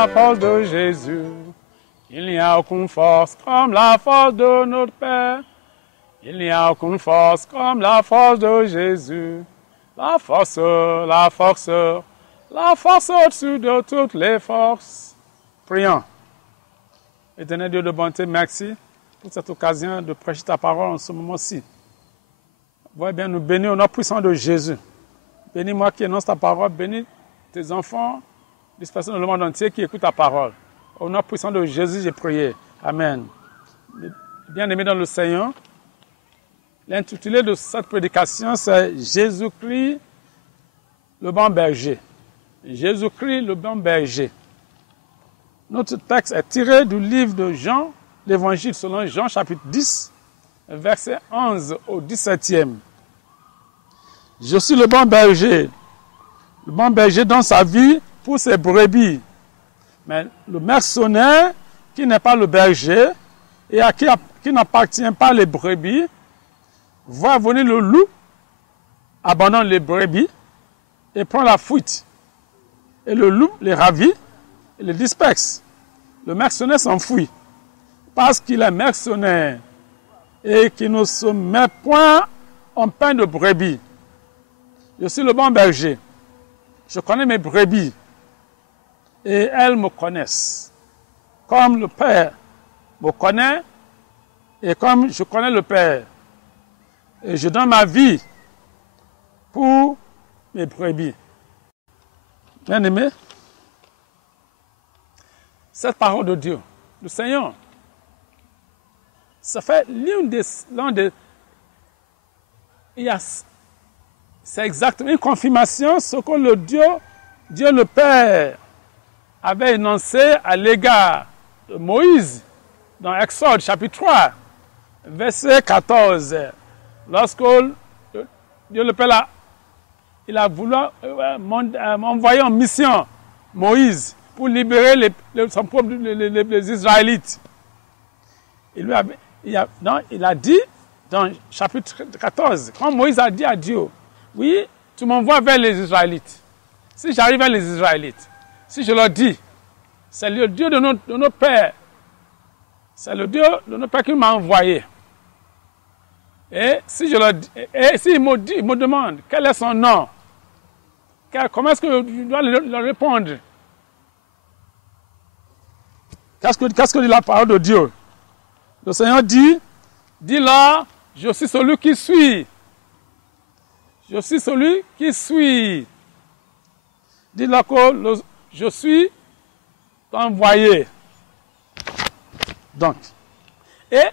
la force de Jésus. Il n'y a aucune force comme la force de notre Père. Il n'y a aucune force comme la force de Jésus. La force au-dessus de toutes les forces. Prions. Éternel Dieu de bonté, merci pour cette occasion de prêcher ta parole en ce moment-ci. Voyez bien, nous bénir au nom puissant de Jésus. Bénis-moi qui énonce ta parole, bénis tes enfants, dispersés dans le monde entier qui écoutent ta parole. Au nom puissant de Jésus, j'ai prié. Amen. Bien-aimés dans le Seigneur, l'intitulé de cette prédication, c'est Jésus-Christ, le bon berger. Jésus-Christ, le bon berger. Notre texte est tiré du livre de Jean, l'Évangile selon Jean, chapitre 10, verset 11 au 17e. Je suis le bon berger. Le bon berger donne sa vie pour ses brebis. Mais le mercenaire, qui n'est pas le berger et à qui n'appartient pas les brebis, voit venir le loup, abandonne les brebis et prend la fuite. Et le loup les ravit et les disperse. Le mercenaire s'enfuit parce qu'il est mercenaire et qu'il ne se met point en pain de brebis. Je suis le bon berger. Je connais mes brebis et elles me connaissent. Comme le Père me connaît et comme je connais le Père. Et je donne ma vie pour mes brebis. Bien-aimés, cette parole de Dieu, le Seigneur, ça fait c'est exactement une confirmation de ce que le Dieu le Père avait énoncé à l'égard de Moïse dans Exode chapitre 3, verset 14. Lorsque Dieu le Père a voulu envoyer en mission Moïse pour libérer son peuple, les Israélites. Il a dit dans chapitre 14, quand Moïse a dit à Dieu, oui, tu m'envoies vers les Israélites. Si j'arrive vers les Israélites, si je leur dis, c'est le Dieu de notre Père, c'est le Dieu de notre Père qui m'a envoyé. Et si je leur dis, et s'il me demande quel est son nom, comment est-ce que je dois leur répondre? Qu'est-ce que dit la parole de Dieu? Le Seigneur dit, dis-leur, je suis celui qui suis. Je suis celui qui suis. Dis-leur que je suis envoyé. Donc, et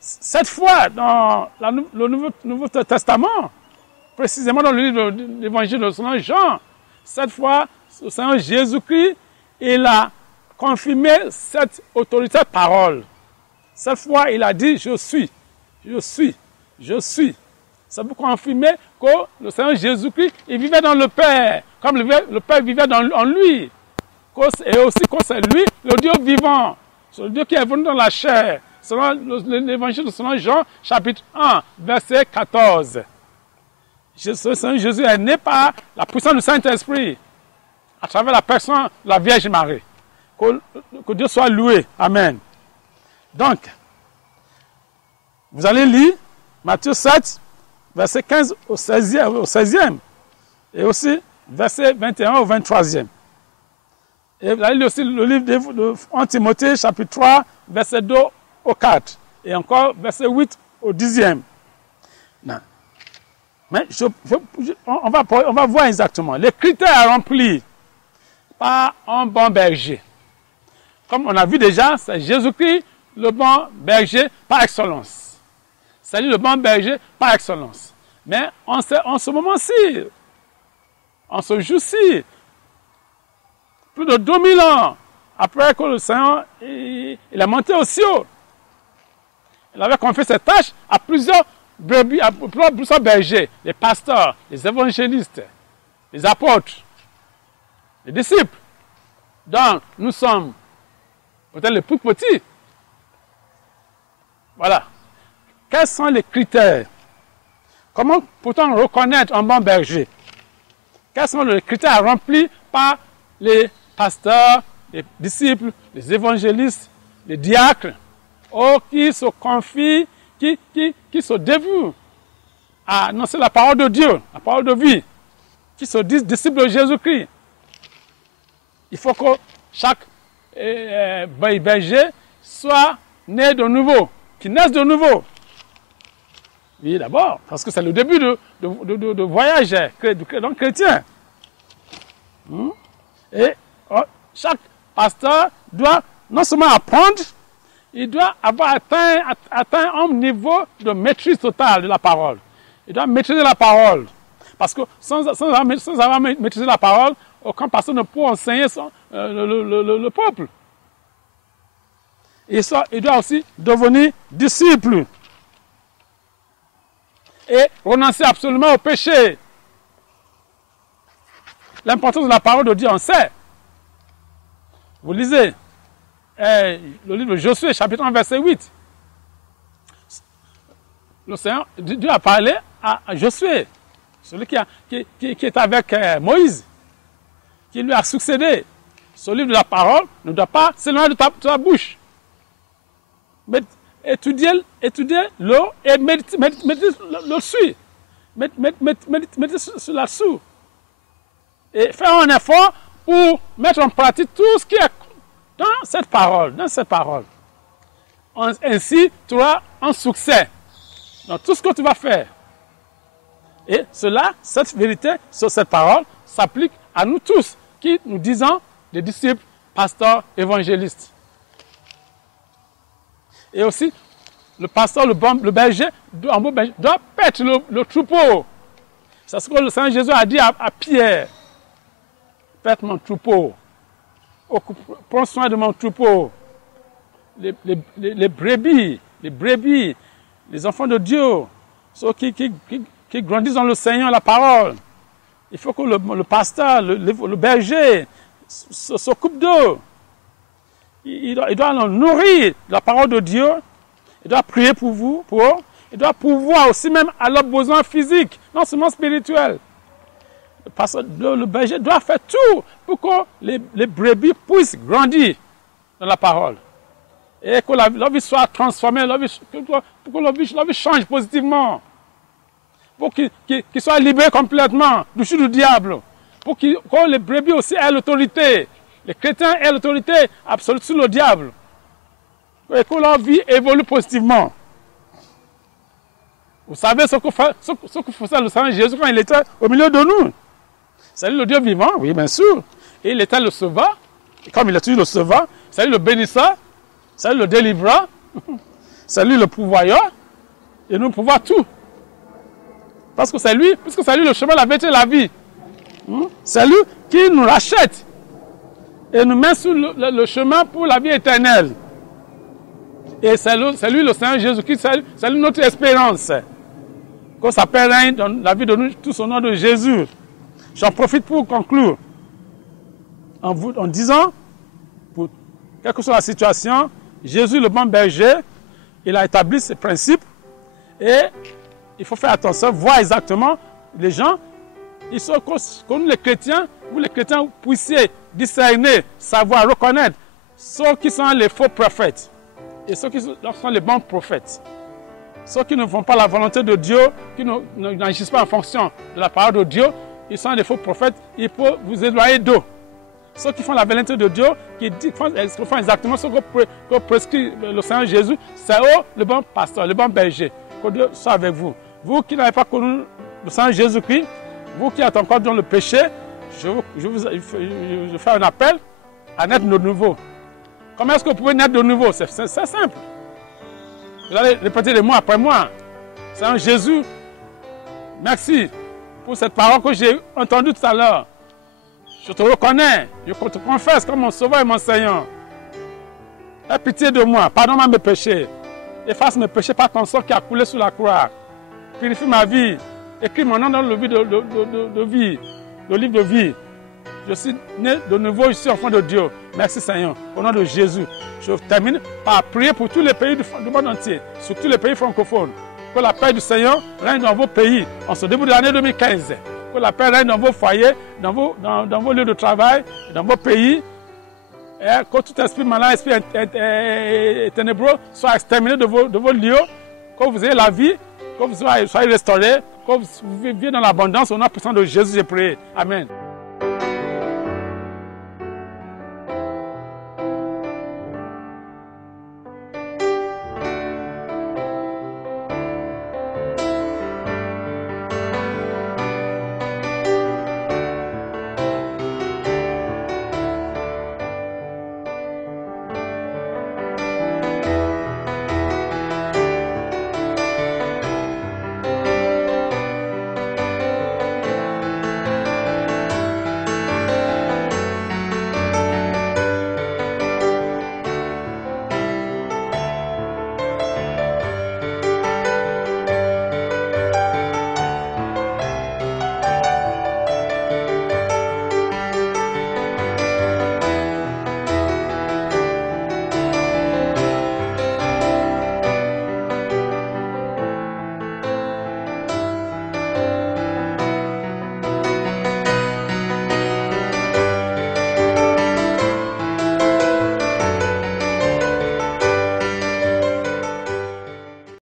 cette fois, dans le Nouveau Testament, précisément dans le livre de l'Évangile de Saint Jean, cette fois, le Seigneur Jésus-Christ, il a confirmé cette autorité de parole. Cette fois, il a dit, je suis, je suis, je suis. Ça pour confirmer que le Seigneur Jésus-Christ, il vivait dans le Père, comme le Père vivait en lui. Et aussi que c'est lui, le Dieu vivant, c'est le Dieu qui est venu dans la chair, selon l'évangile de Saint Jean, chapitre 1, verset 14. Le Seigneur Jésus est né par la puissance du Saint-Esprit, à travers la personne de la Vierge Marie. Que Dieu soit loué. Amen. Donc, vous allez lire Matthieu 7, verset 15 au 16e, et aussi verset 21 au 23e. Et vous allez lire aussi le livre de 1 Timothée, chapitre 3, verset 2 au 4, et encore verset 8 au 10e. Non. Mais on va voir exactement les critères à remplir par un bon berger. Comme on a vu déjà, c'est Jésus-Christ, le bon berger par excellence. C'est lui le bon berger par excellence. Mais en ce moment-ci, en ce jour-ci, plus de 2000 ans après que le Seigneur il est monté aux cieux, il avait confié cette tâche à plusieurs bergers, les pasteurs, les évangélistes, les apôtres, les disciples. Donc, nous sommes peut-être les plus petits. Voilà. Quels sont les critères? Comment peut-on reconnaître un bon berger? Quels sont les critères remplis par les pasteurs, les disciples, les évangélistes, les diacres, qui se confient, qui se dévouent à annoncer la parole de Dieu, la parole de vie, qui se disent disciples de Jésus-Christ. Il faut que chaque berger soit né de nouveau, qui naisse de nouveau. Oui, d'abord, parce que c'est le début de voyage d'un chrétien. Et chaque pasteur doit non seulement apprendre, il doit avoir atteint un niveau de maîtrise totale de la parole. Il doit maîtriser la parole. Parce que sans avoir maîtrisé la parole, aucun pasteur ne peut enseigner le peuple. Et ça, il doit aussi devenir disciple. Et renoncer absolument au péché. L'importance de la parole de Dieu, on sait. Vous lisez le livre de Josué, chapitre 1, verset 8. Le Seigneur, Dieu a parlé à Josué, celui qui est avec Moïse, qui lui a succédé. Ce livre de la parole ne doit pas s'éloigner de ta bouche. Mais étudiez-le et méditez là-dessus. Mettez sur là-dessous. Et faire un effort pour mettre en pratique tout ce qui est dans cette parole. Ainsi, tu auras un succès dans tout ce que tu vas faire. Et cette vérité, cette parole, s'applique à nous tous qui nous disons des disciples, pasteurs, évangélistes. Et aussi, le pasteur, le berger, doit paître le troupeau. C'est ce que le Seigneur Jésus a dit à Pierre. Paître mon troupeau. Prends soin de mon troupeau. Les brebis, les enfants de Dieu, ceux qui grandissent dans le Seigneur, la parole. Il faut que le pasteur, le berger, s'occupe d'eux. Il doit nourrir la parole de Dieu. Il doit prier pour eux. Il doit pourvoir aussi même à leurs besoins physiques, non seulement spirituels. Le berger doit faire tout pour que les brebis puissent grandir dans la parole. Et que leur vie soit transformée, pour que leur vie change positivement. Pour qu'ils soient libérés complètement du joug du diable. Pour que les brebis aussi aient l'autorité. Les chrétiens aient l'autorité absolue sur le diable. Et que leur vie évolue positivement. Vous savez ce que faisait le Seigneur Jésus quand il était au milieu de nous. C'est lui le Dieu vivant, oui, bien sûr. Et il était le sauveur. Et comme il est toujours le sauveur, c'est lui le bénisseur, c'est lui le délivreur, c'est lui le pourvoyeur. Et nous pouvons tout. Parce que c'est lui, puisque c'est lui le chemin, la vérité et la vie. C'est lui qui nous rachète et nous met sur le chemin pour la vie éternelle. Et c'est lui le Seigneur Jésus-Christ, c'est lui notre espérance. Que sa paix règne dans la vie de nous tous au nom de Jésus. J'en profite pour conclure en disant, pour quelle que soit la situation, Jésus, le bon berger, il a établi ses principes et il faut faire attention, voir exactement les gens. Il faut que nous les chrétiens, vous puissiez discerner, savoir, reconnaître ceux qui sont les faux prophètes et ceux qui sont les bons prophètes. Ceux qui ne font pas la volonté de Dieu, qui n'agissent pas en fonction de la parole de Dieu, ils sont des faux prophètes, il faut vous éloigner d'eux. Ceux qui font la volonté de Dieu, qui font exactement ce que prescrit le Seigneur Jésus, c'est eux le bon pasteur, le bon berger. Que Dieu soit avec vous. Vous qui n'avez pas connu le Seigneur Jésus-Christ, vous qui êtes encore dans le péché, je fais un appel à naître de nouveau. Comment est-ce que vous pouvez naître de nouveau? C'est simple. Vous allez répéter les mots après moi. Seigneur Jésus, merci pour cette parole que j'ai entendue tout à l'heure. Je te reconnais, je te confesse comme mon sauveur et mon Seigneur. Aie pitié de moi, pardonne-moi mes péchés. Efface mes péchés par ton sang qui a coulé sur la croix. Purifie ma vie. Écris mon nom dans le livre de vie. Je suis né de nouveau, je suis enfant de Dieu. Merci Seigneur. Au nom de Jésus. Je termine par prier pour tous les pays du monde entier, sur tous les pays francophones. Que la paix du Seigneur règne dans vos pays en ce début de l'année 2015. Que la paix règne dans vos foyers, dans vos lieux de travail, dans vos pays. que tout esprit malin, esprit ténébreux soit exterminé de vos lieux, que vous ayez la vie, que vous soyez restaurés, que vous viviez dans l'abondance. Au nom puissant de Jésus, j'ai prié. Amen.